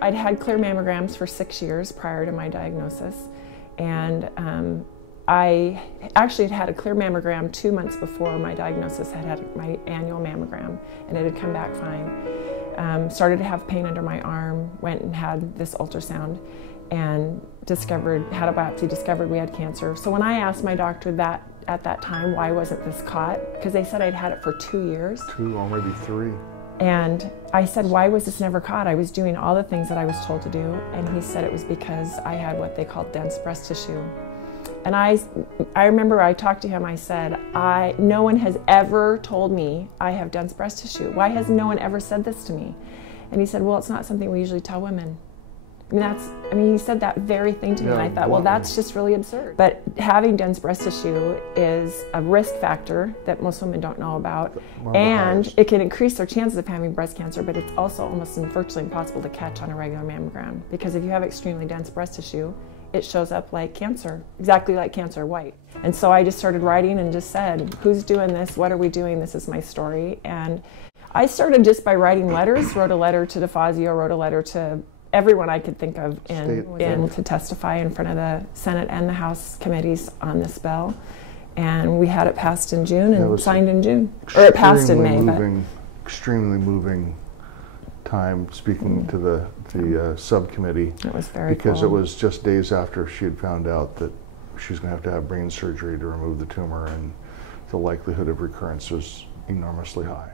I'd had clear mammograms for 6 years prior to my diagnosis, and I actually had a clear mammogram 2 months before my diagnosis. I had my annual mammogram, and it had come back fine. Started to have pain under my arm, went and had this ultrasound, and had a biopsy, discovered we had cancer. So when I asked my doctor at that time, why wasn't this caught? Because they said I'd had it for 2 years. 2 or maybe 3. And I said, why was this never caught? I was doing all the things that I was told to do. And he said it was because I had what they called dense breast tissue. And I remember I talked to him, I said, no one has ever told me I have dense breast tissue. Why has no one ever said this to me? And he said, well, it's not something we usually tell women. I mean, he said that very thing to me, and I thought, well, that's just really absurd. But having dense breast tissue is a risk factor that most women don't know about, and it can increase their chances of having breast cancer, but it's also almost virtually impossible to catch on a regular mammogram, because if you have extremely dense breast tissue, it shows up like cancer, exactly like cancer, white. And so I just started writing and just said, who's doing this? What are we doing? This is my story. And I started just by writing letters, wrote a letter to DeFazio, wrote a letter to everyone I could think of to testify in front of the Senate and the House committees on this bill. And we had it passed in June and signed in June. Or it passed in May. Extremely moving time speaking to the subcommittee. It was very because it was just days after she had found out that she was going to have brain surgery to remove the tumor, and the likelihood of recurrence was enormously high.